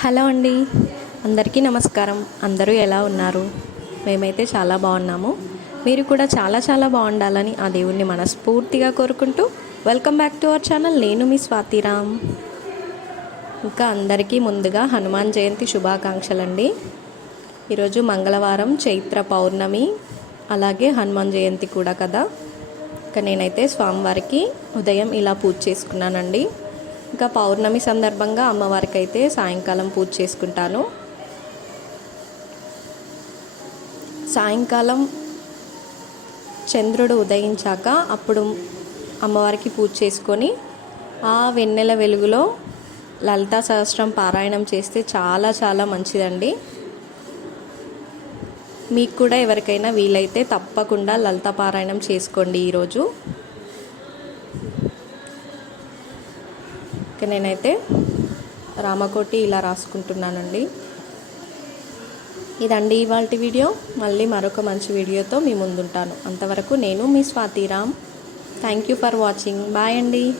Hello అండి. అందరికీ నమస్కారం. అందరూ ఎలా ఉన్నారు? మేమైతే చాలా బాగున్నాము. మీరు కూడా చాలా చాలా బాగుండాలని ఆ దేవుణ్ణి మనస్ఫూర్తిగా కోరుకుంటూ welcome back to our channel. నేను మీ స్వాతిరామ్. ఇంకా అందరికీ ముందుగా హనుమాన్ జయంతి శుభాకాంక్షలు అండి ఈరోజు మంగళవారం చైత్ర పౌర్ణమి అలాగే హనుమాన్ జయంతి కూడా కదా. ఇంకా నేనైతే స్వామివారికి ఉదయం ఇలా పూజ చేసుకున్నానండి. ఇంకా పౌర్ణమి సందర్భంగా అమ్మవారికి అయితే సాయంకాలం పూజ చేసుకుంటాను. సాయంకాలం చంద్రుడు ఉదయించాక అప్పుడు అమ్మవారికి పూజ చేసుకొని ఆ వెన్నెల వెలుగులో లలితా సహస్రం పారాయణం చేస్తే చాలా చాలా మంచిదండి. మీకు కూడా ఎవరికైనా వీలైతే తప్పకుండా లలిత పారాయణం చేసుకోండి ఈరోజు. ఇక నేనైతే రామకోటి ఇలా రాసుకుంటున్నానండి. ఇదండి ఇవాళ వీడియో. మళ్ళీ మరొక మంచి వీడియోతో మీ ముందుంటాను. అంతవరకు నేను మీ Swathiram. Thank you for watching bye అండి.